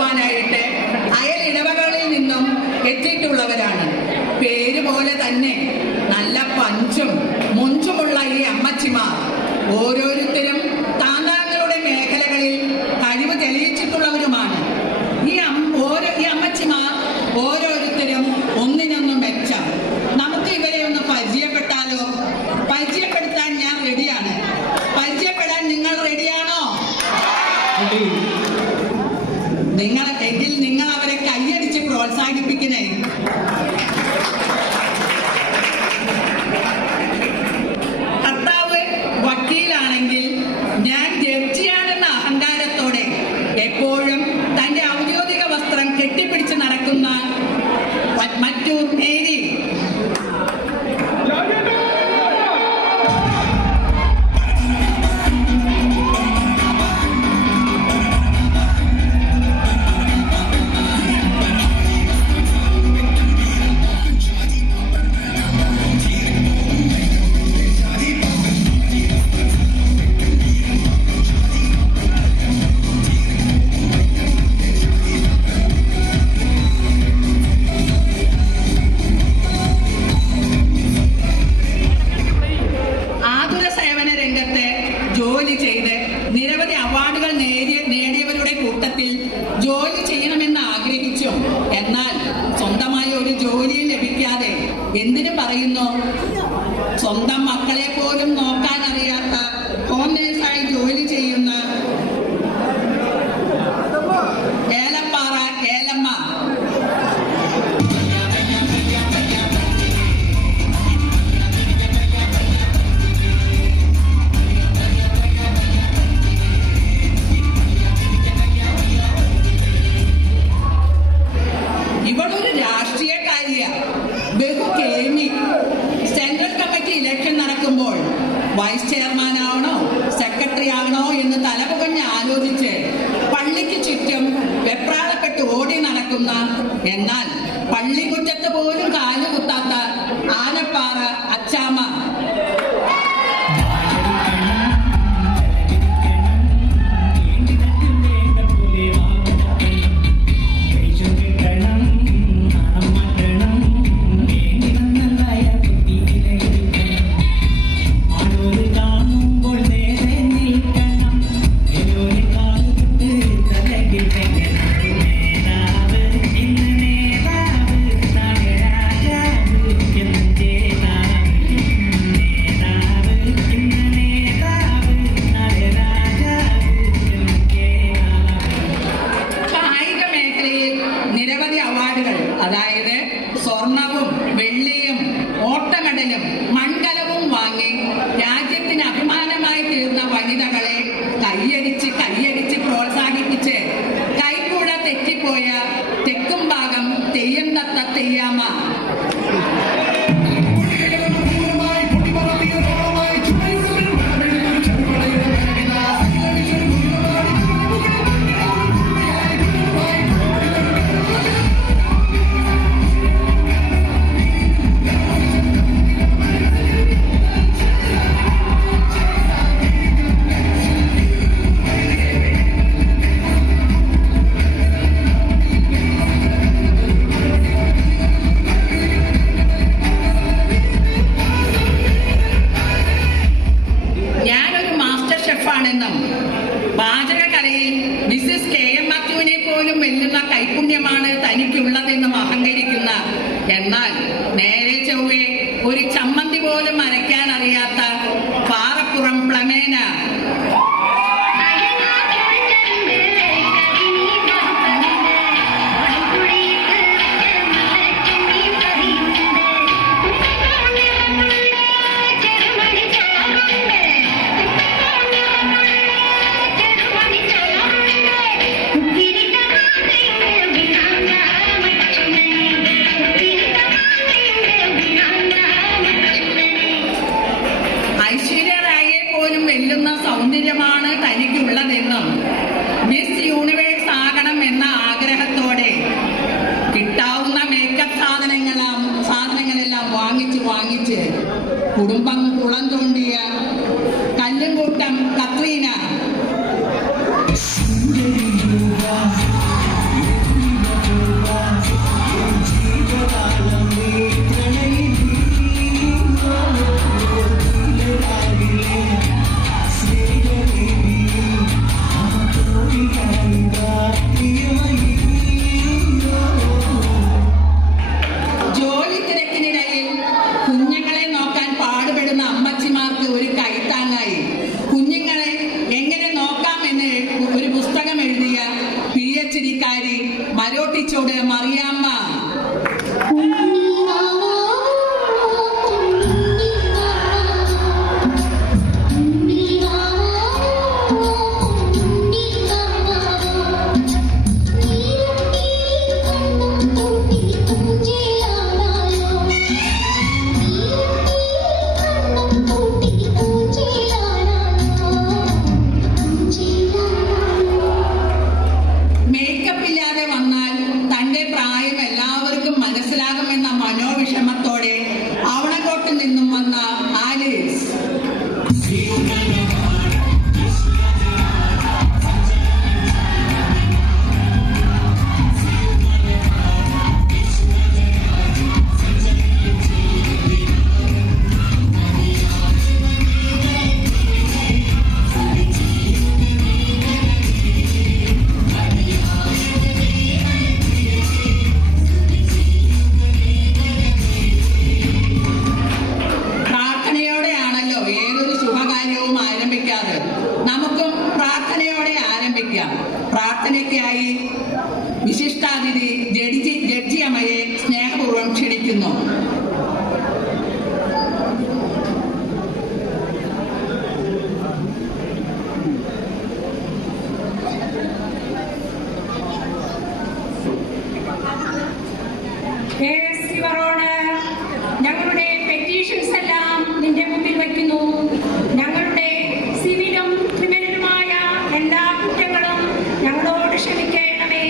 പങ്കെടുക്കുവാനായിട്ട് അയലിടവകളിൽ നിന്നും എത്തിയിട്ടുള്ളവരാണ്. പേര് പോലെ തന്നെ നല്ല പഞ്ചും മുഞ്ചുമുള്ള ഈ അമ്മച്ചിമാർ ഓരോരുത്തരും താങ്കളുടെ മേഖലകളിൽ കഴിവ് തെളിയിച്ചിട്ടുള്ളവരുമാണ്. ഈ അമ്മച്ചിമാർ ഓരോരുത്തരും ഒന്നിനൊന്നും മെച്ചം. നമുക്ക് ഇവരെ ഒന്ന് പരിചയപ്പെട്ടാലോ? പരിചയപ്പെടുത്താൻ ഞാൻ റെഡിയാണ്. പരിചയപ്പെടാൻ നിങ്ങൾ റെഡിയാണോ? എങ്കിൽ നിങ്ങൾ അവരെ കൈയടിച്ച് പ്രോത്സാഹിപ്പിക്കണേ. ഭർത്താവ് വക്കീലാണെങ്കിൽ ഞാൻ ജഡ്ജിയാണെന്ന അഹങ്കാരത്തോടെ എപ്പോഴും തന്റെ ഔദ്യോഗിക വസ്ത്രം കെട്ടിപ്പിടിച്ച് നടക്കുന്ന മറ്റൂർ മേരി. ജോലി ചെയ്ത് നിരവധി അവാർഡുകൾ നേടിയവരുടെ കൂട്ടത്തിൽ ജോലി ചെയ്യണമെന്ന് ആഗ്രഹിച്ചു. എന്നാൽ സ്വന്തമായി ഒരു ജോലിയും ലഭിക്കാതെ എന്തിനു പറയുന്നു, സ്വന്തം മക്കളെ പോലും നോക്കാൻ അറിയാത്ത ഹോം നേഴ്സായി ജോലി ചെയ്യുന്ന ഏലപ്പാറ ഏലമ്മ. ഇവളൊരു രാഷ്ട്രീയക്കാരിയാണ്, ബഹുകേമി. സെൻട്രൽ കമ്മിറ്റി ഇലക്ഷൻ നടക്കുമ്പോൾ വൈസ് ചെയർമാൻ ആവണോ സെക്രട്ടറി ആകണോ എന്ന് തലപുകഞ്ഞ് ആലോചിച്ച് പള്ളിക്ക് ചുറ്റും വെപ്രാളപ്പെട്ട് ഓടി നടക്കുന്ന, എന്നാൽ പള്ളിമുറ്റത്ത് പോലും കാലുകുത്താത്ത ആനപ്പാറ അച്ചാമ്മ. നിരവധി അവാർഡുകൾ, അതായത് സ്വർണവും വെള്ളിയും ഓട്ടമെഡലും മൺകലവും വാങ്ങി രാജ്യത്തിന് അഭിമാനമായി തീർന്ന വനിതകളെ കൈയടിച്ച് പ്രോത്സാഹിപ്പിച്ച് കൈക്കൂട തെറ്റിപ്പോയ തെക്കുംഭാഗം തെയ്യം തത്ത തെയ്യാമ്മ. ഷെഫാണെന്നും പാചകകലയിൽ മിസ്സിസ് KM മാത്യുവിനെ പോലും വെല്ലുന്ന കൈപുണ്യമാണ് തനിക്കുള്ളതെന്നും അഹങ്കരിക്കുന്ന, എന്നാൽ നേരെ ചൊവ്വേ ഒരു ചമ്മന്തി പോലും അരയ്ക്കാൻ അറിയാത്ത പാറപ്പുറം പ്ലമേന. വെല്ലുന്ന സൗന്ദര്യമാണ് തനിക്കുള്ളതെന്നും മിസ് യൂണിവേഴ്സ് ആകണം എന്ന ആഗ്രഹത്തോടെ കിട്ടാവുന്ന മേക്കപ്പ് സാധനങ്ങളെല്ലാം വാങ്ങിച്ച് കുടുംബം കുളം തോണ്ടിയ കല്ലുംകൂട്ടം കത്രീന. മരോട്ടിച്ചോട് മറിയാമ്മ. പ്രാർത്ഥനയ്ക്കായി വിശിഷ്ടാതിഥി ജഡ്ജി അമ്മയെ സ്നേഹപൂർവ്വം ക്ഷണിക്കുന്നു. ഞങ്ങളുടെ പെറ്റീഷൻസ് എല്ലാം നിന്റെ മുമ്പിൽ വയ്ക്കുന്നു. ഞങ്ങളുടെ സിവിലും ക്രിമിനലുമായ എല്ലാ കുറ്റങ്ങളും ഞങ്ങളോട് ക്ഷമിക്കണമേ.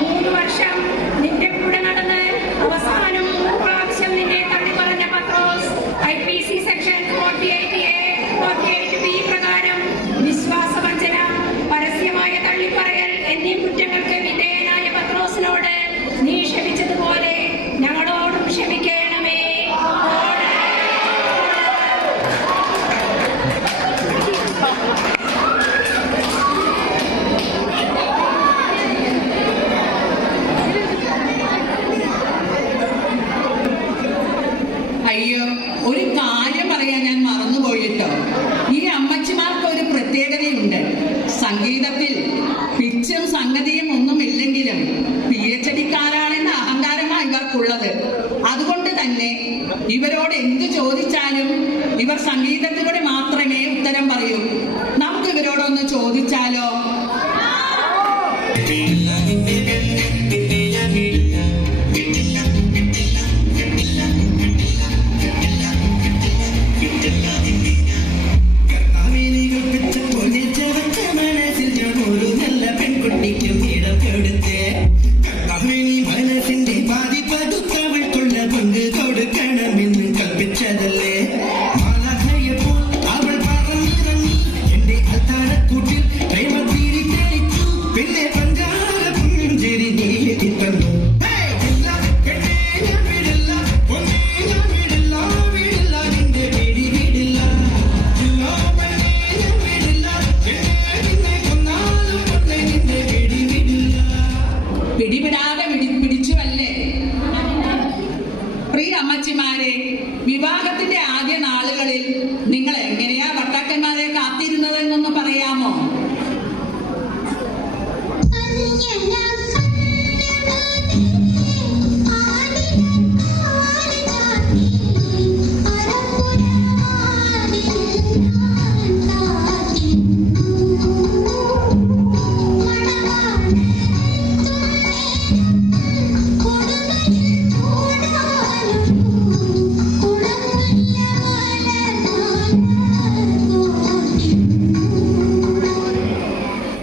3 വർഷം നിന്റെ കൂടെ നടന്ന് അവസാനം പ്രാവശ്യം നിന്നെ തള്ളി പറഞ്ഞ പത്രോസ് IPC സെക്ഷൻ 48A 48B പ്രകാരം വിശ്വാസവഞ്ചന, പരസ്യമായ തള്ളിപ്പറയൽ എന്നീ കുറ്റങ്ങൾക്ക് വിധേയനായ പത്രോസിനോട് നീ ക്ഷമിച്ചതുപോലെ ഞങ്ങളോടും ക്ഷമിക്കണമേ. അയ്യോ, ഒരു കാര്യം പറയാൻ ഞാൻ മറന്നുപോയിട്ടോ. ഈ അമ്മച്ചിമാർക്ക് ഒരു പ്രത്യേകതയുണ്ട്. സംഗീതത്തിൽ പിച്ചും സംഗതിയും ഒന്നും ഇല്ലെങ്കിലും PhD-ക്കാരാണെന്ന അഹങ്കാരമാണ് ഇവർക്കുള്ളത്. അതുകൊണ്ട് തന്നെ ഇവരോട് എന്ത് ചോദിച്ചാലും ഇവർ സംഗീതത്തിലൂടെ മാത്രമേ ഉത്തരം പറയൂ. നമുക്ക് ഇവരോടൊന്ന് ചോദിച്ചാലോ? പിടിച്ചുവല്ലേ? പ്രിയ അമ്മച്ചിമാരെ, വിവാഹത്തിന്റെ ആദ്യ നാളുകളിൽ നിങ്ങൾ എങ്ങനെയാ ഭർത്താക്കന്മാരെ കാത്തിരുന്നതെന്നൊന്ന് പറയാമോ?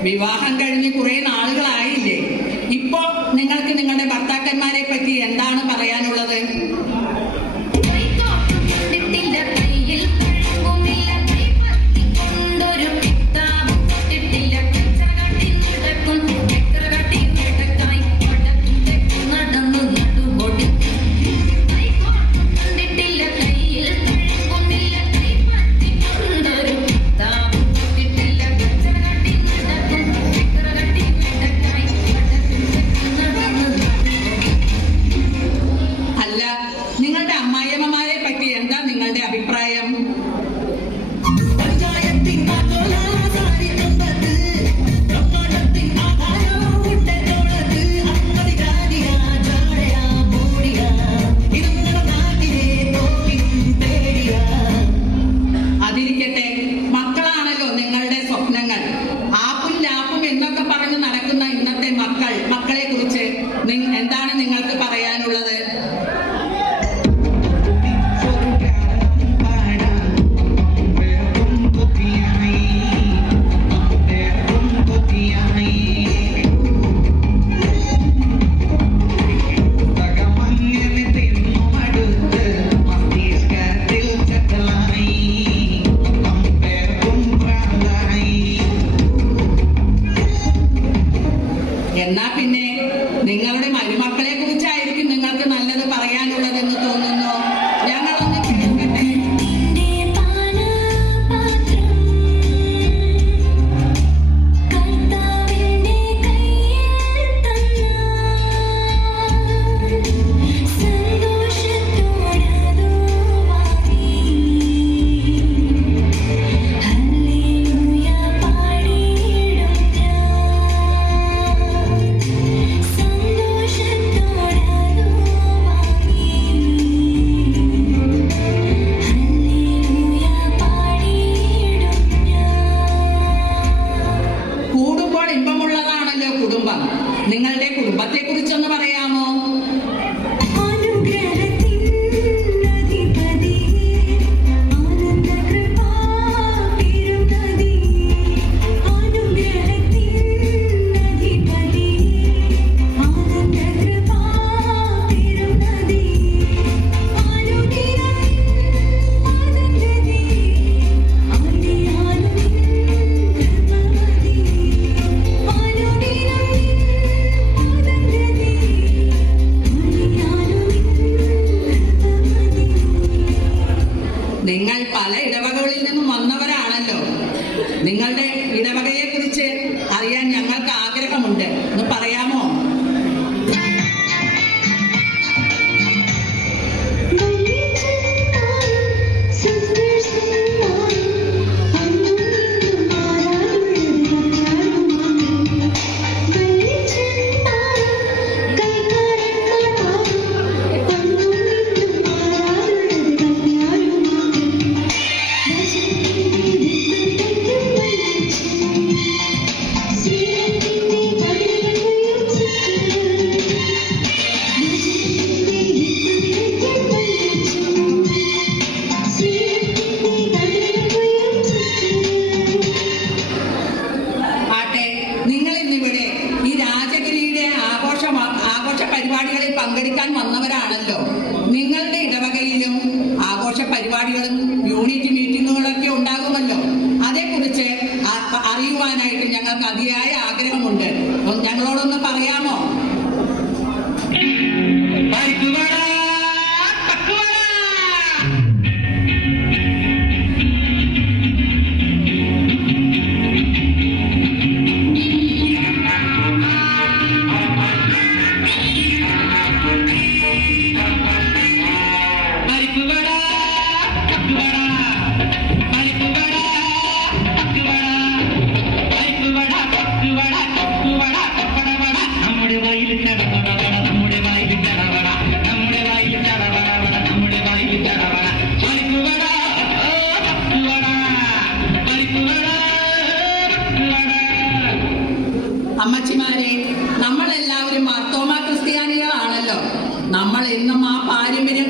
വിവാഹം കഴിഞ്ഞ് കുറെ നാളുകളായില്ലേ? ഇപ്പോ നിങ്ങൾക്ക് നിങ്ങളുടെ ഭർത്താക്കന്മാരെ പറ്റി എന്താണ് പറയാനുള്ളത്? എന്നാ പിന്നെ നിങ്ങളുടെ മരുമക്കളെ കുറിച്ചായിരിക്കും നിങ്ങൾക്ക് നല്ലത് പറയാനുള്ളതെന്ന് തോന്നുന്നു. ഞങ്ങളൊന്ന് കേൾക്കട്ടെ. നിങ്ങളുടെ കുടുംബത്തെ കുറിച്ചൊന്ന് പറയാമോ? നിങ്ങൾ പല ഇടവകകളിൽ നിന്നും വന്നവരാണല്ലോ. നിങ്ങളുടെ ഇടവകയെ കുറിച്ച് അറിയാൻ ഞങ്ങൾക്ക് ആഗ്രഹമുണ്ട്. ഒന്ന് പറയാമോ? പരിപാടികളിൽ പങ്കെടുക്കാൻ വന്നവരാണല്ലോ. നിങ്ങളുടെ ഇടവകയിലും ആഘോഷ പരിപാടികളും യൂണിറ്റ് മീറ്റിങ്ങുകളൊക്കെ ഉണ്ടാകുമല്ലോ. അതേക്കുറിച്ച് അറിയുവാനായിട്ട് ഞങ്ങൾക്ക് അതിയായ ആഗ്രഹമുണ്ട്. ഞങ്ങളോടൊന്ന് പറയാമോ? അമ്മച്ചിമാരെ, നമ്മളെല്ലാവരും മാർത്തോമാ ക്രിസ്ത്യാനികളാണല്ലോ. നമ്മൾ എന്നും ആ പാരമ്പര്യം